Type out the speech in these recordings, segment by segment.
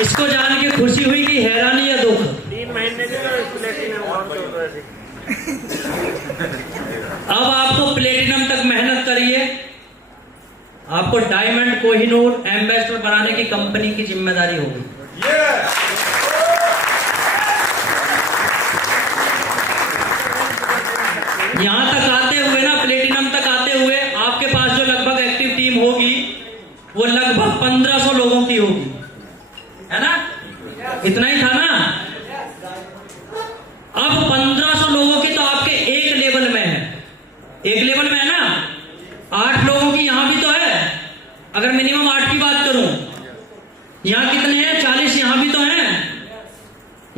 इसको जान के खुशी हुई कि हैरानी या दुख? 3 महीने के अब आपको प्लेटिनम तक मेहनत करिए, आपको डायमंड कोहिनूर एम्बेसडर बनाने की कंपनी की जिम्मेदारी होगी। यहां तक आते हुए ना, प्लेटिनम तक आते हुए आपके पास जो लगभग एक्टिव टीम होगी वो लगभग 1500 लोगों की होगी, है ना? इतना ही था ना? अब 1500 लोगों की तो आपके एक लेवल में है, एक लेवल में है ना? 8 लोगों की यहां भी तो है। अगर मिनिमम 8 की बात करूं, यहां कितने हैं? 40 यहां भी तो हैं।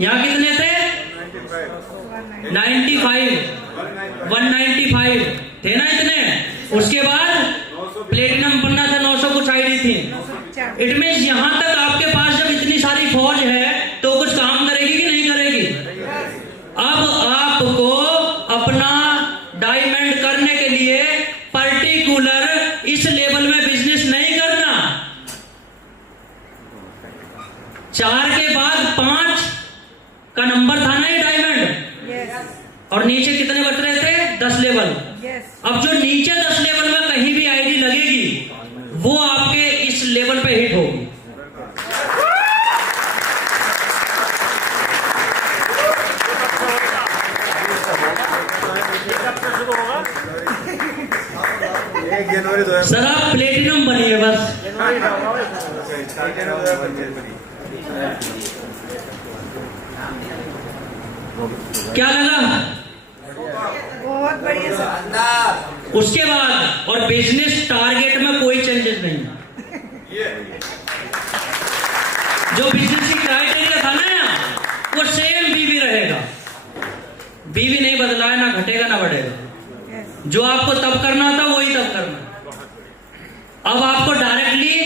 यहां कितने थे? 95 195 थे ना इतने। उसके बाद प्लेटिनम बनना था, 900 कुछ आईडी थी। इट मींस यहां तक आपके पास जब इतनी सारी फौज है तो कुछ काम करेगी कि नहीं करेगी? अब आपको अपना डायमंड करने के लिए पर्टिकुलर इस लेवल में बिजनेस नहीं करना। 4 के बाद 5 का नंबर था ना ये डायमंड, और नीचे कितने बच रहे थे? 10 लेवल। अब जो नीचे 10 लेवल में कहीं भी आईडी लगेगी वो आपके इस लेवल पे हिट होगी। सर आप प्लेटिनम बनिए बस। क्या लगा? बहुत बढ़िया सर। उसके बाद और बिजनेस टारगेट में कोई चेंजेस नहीं। जो बिजनेस की क्राइटेरिया था ना वो सेम बीवी रहेगा। बीवी नहीं बदला है, ना घटेगा ना बढ़ेगा। जो आपको तब करना था वही तब करना। अब आपको डायरेक्टली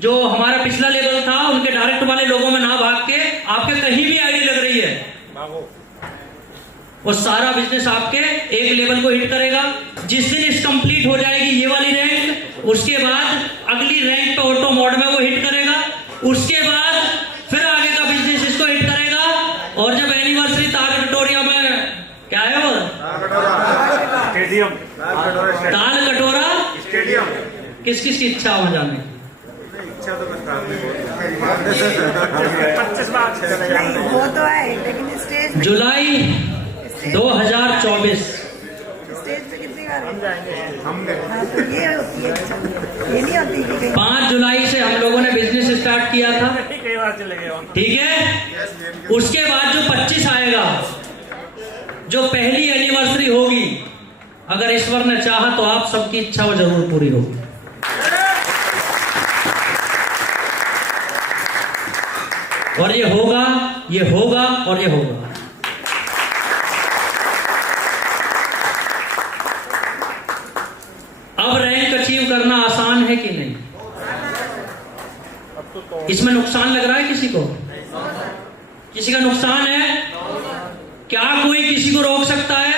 जो हमारा पिछला लेवल था उनके डायरेक्ट वाले लोगों में ना भाग के आपके कहीं भी आईडी लग रही है वो सारा बिजनेस आपके एक लेवल को हिट करेगा। जिस दिन इस कंप्लीट हो जाएगी ये वाली रैंक, उसके बाद अगली रैंक पे ऑटो मोड में वो हिट करेगा। उसके बाद फिर आगे का बिजनेस इसको हिट करेगा। और जब एनिवर्सरी ताल कटोरिया में क्या है वो स्टेडियम, ताल कटोरा स्टेडियम, किस किस की इच्छा हो जाने की? इच्छा तो बस 25 बार वो तो है, लेकिन स्टेज जुलाई 2024 स्टेज पे कितनी बार हम जाएंगे। हाँ, तो ये होती है, ये नहीं होती कि कहीं 5 जुलाई से हम लोगों ने बिजनेस स्टार्ट किया था, कई बार चले गए। ठीक है? उसके बाद जो 25 आएगा, जो पहली एनिवर्सरी होगी, अगर ईश्वर ने चाहा तो आप सबकी इच्छा वो जरूर पूरी होगी। और ये होगा, ये होगा और ये होगा। अब रैंक अचीव करना आसान है कि नहीं? इसमें नुकसान लग रहा है किसी को? किसी का नुकसान है? क्या कोई किसी को रोक सकता है?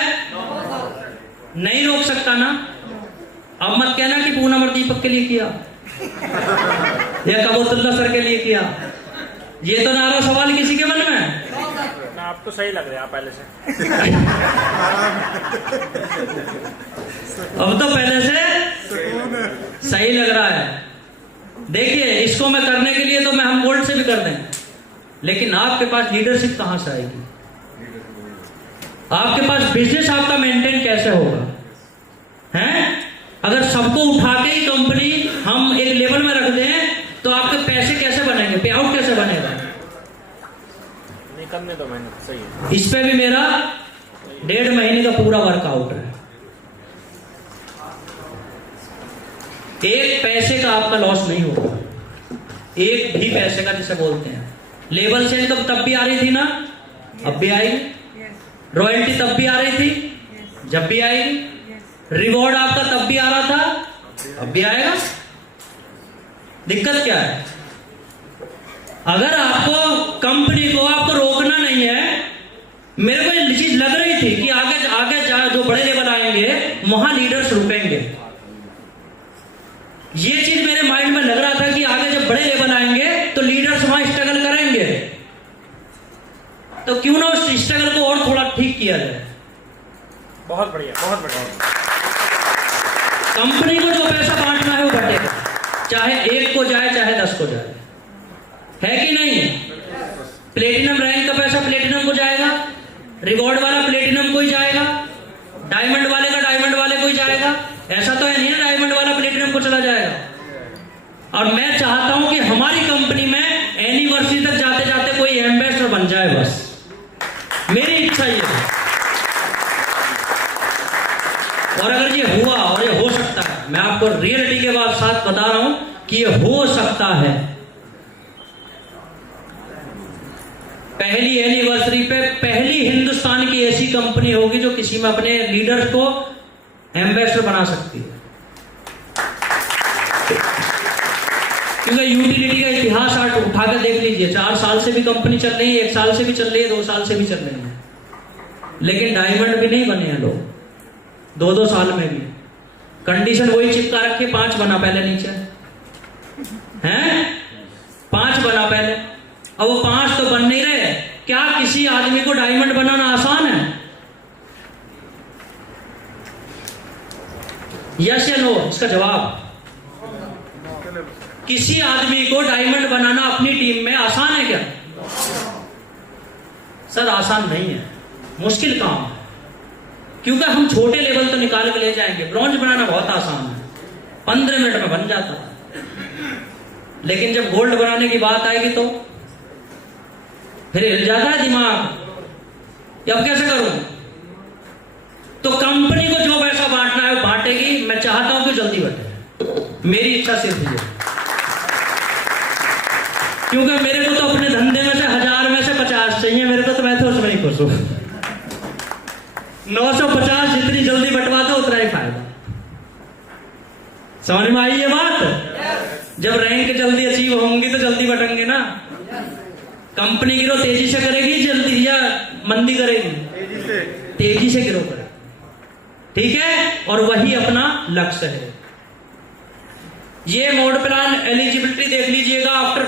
नहीं रोक सकता ना। अब मत कहना कि पूनम और दीपक के लिए किया या कबूतुल्लाह सर के लिए किया। ये तो नारा सवाल किसी के मन में ना। आप तो सही लग रहे हैं आप पहले से। अब तो पहले से सही लग रहा है। देखिए, इसको मैं करने के लिए तो मैं हम बोल्ड से भी कर दें, लेकिन आपके पास लीडरशिप कहां से आएगी? आपके पास बिजनेस आपका मेंटेन कैसे होगा? हैं? अगर सबको उठा के ही कंपनी हम एक लेवल में रख दें तो आपके पैसे कैसे बनेंगे? पे आउट कैसे बनेगा? नहीं करने दो मेहनत, सही है। इस पे भी मेरा 1.5 महीने का पूरा वर्कआउट है। एक पैसे का आपका लॉस नहीं होगा, एक भी पैसे का, जिसे बोलते हैं। लेवल से तो तब भी आ रही थी ना, अब भी आएगी। रॉयल्टी तब भी आ रही थी, जब भी आएगी। रिवॉर्ड आपका तब भी आ रहा था, अब भी आएगा। दिक्कत क्या है? अगर आपको कंपनी को आपको रोकना नहीं है, मेरे को ये चीज लग रही थी कि आगे आगे जो बड़े लेवल आएंगे वहां लीडर्स रुकेंगे। ये चीज मेरे माइंड में लग रहा था कि आगे जब बड़े लेवल आएंगे तो लीडर्स वहां स्ट्रगल करेंगे, तो क्यों ना उस स्ट्रगल को और थोड़ा ठीक किया जाए। बहुत बढ़िया, बहुत बढ़िया। कंपनी को जो पैसा बांटना है वो बटेगा, चाहे 1 को जाए चाहे 10 को जाए, है कि नहीं। प्लेटिनम रैंक का पैसा प्लेटिनम को जाएगा, रिवॉर्ड वाला प्लेटिनम को ही जाएगा, डायमंड वाले का डायमंड वाले को ही जाएगा। ऐसा तो है नहीं ना डायमंड वाला प्लेटिनम को चला जाएगा। और मैं चाहता हूं कि हमारी कंपनी में एनिवर्सरी तक जाते जाते कोई एम्बेसडर बन जाए, बस मेरी इच्छा ये है। और अगर ये हुआ, और ये हो सकता है, मैं आपको रियलिटी के साथ बता रहा हूं कि ये हो सकता है। पहली एनिवर्सरी पे पहली हिंदुस्तान की ऐसी कंपनी होगी जो किसी में अपने लीडर को एम्बेसडर बना सकती है। क्योंकि यूटिलिटी का इतिहास आप उठाकर देख लीजिए, 4 साल से भी कंपनी चल रही है, 1 साल से भी चल रही है, 2 साल से भी चल रही है, लेकिन डायमंड भी नहीं बने हैं लोग 2-2 साल में भी। कंडीशन वही चिपका रखे, 5 बना पहले नीचे, हैं 5 बना पहले। अब वो 5 तो बन नहीं रहे। क्या किसी आदमी को डायमंड बनाना आसान है? यस या नो, इसका जवाब। किसी आदमी को डायमंड बनाना अपनी टीम में आसान है क्या? सर आसान नहीं है, मुश्किल काम है। क्योंकि हम छोटे लेवल तो निकाल के ले जाएंगे, ब्रॉन्ज बनाना बहुत आसान है, 15 मिनट में बन जाता है, लेकिन जब गोल्ड बनाने की बात आएगी तो फिर हिल जाता है दिमाग कि अब कैसे करूं। तो कंपनी को जो पैसा बांटना है वो बांटेगी। मैं चाहता हूं कि जल्दी बटे, मेरी इच्छा सिर्फ ये, क्योंकि मेरे को तो अपने धंधे में से 1000 में से 50 चाहिए मेरे को, तो मैं तो उसमें नहीं खुश हूं। 950 जितनी जल्दी बंटवा दो उतना ही फायदा। समझ में आई ये बात? जब रैंक जल्दी अचीव होंगी तो जल्दी बटेंगे ना। कंपनी गिरो तेजी से करेगी जल्दी, या मंदी करेगी? तेजी से गिरो करेगी, ठीक है। और वही अपना लक्ष्य है। ये मोड प्लान एलिजिबिलिटी देख लीजिएगा। आफ्टर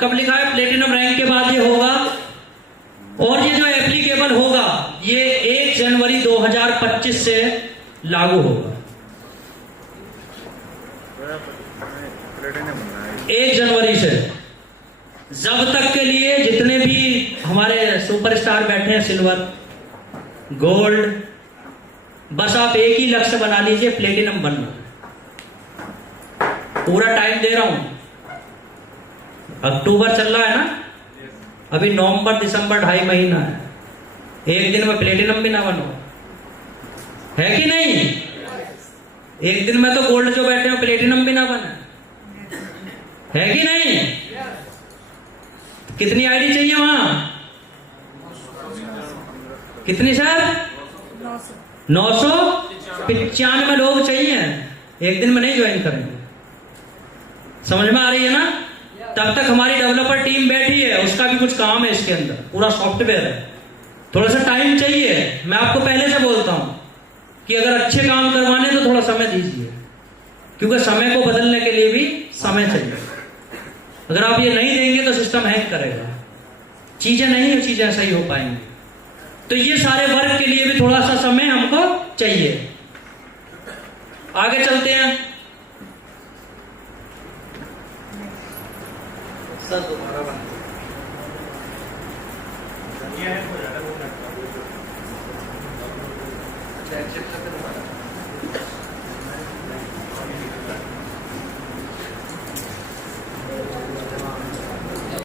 कब लिखा है? प्लेटिनम रैंक के बाद ये होगा। और ये जो एप्लीकेबल होगा ये 1 जनवरी 2025 से लागू होगा। 1 जनवरी से जब तक के लिए जितने भी हमारे सुपरस्टार बैठे हैं, सिल्वर, गोल्ड, बस आप एक ही लक्ष्य बना लीजिए, प्लेटिनम बनना। पूरा टाइम दे रहा हूं, अक्टूबर चल रहा है ना, अभी नवंबर दिसंबर 2.5 महीना है। एक दिन में प्लेटिनम भी ना बनो, है कि नहीं? एक दिन में तो गोल्ड जो बैठे हो प्लेटिनम भी ना बने, है कि नहीं? कितनी आईडी चाहिए वहां? कितनी सर? 995 लोग चाहिए। एक दिन में नहीं ज्वाइन करेंगे, समझ में आ रही है ना? तब तक हमारी डेवलपर टीम बैठी है, उसका भी कुछ काम है इसके अंदर, पूरा सॉफ्टवेयर है, थोड़ा सा टाइम चाहिए। मैं आपको पहले से बोलता हूं कि अगर अच्छे काम करवाने तो थोड़ा समय दीजिए, क्योंकि समय को बदलने के लिए भी समय चाहिए। अगर आप ये नहीं देंगे तो सिस्टम हैक करेगा, चीजें सही हो पाएंगी। तो ये सारे वर्क के लिए भी थोड़ा सा समय हमको चाहिए। आगे चलते हैं सर, दोबारा बना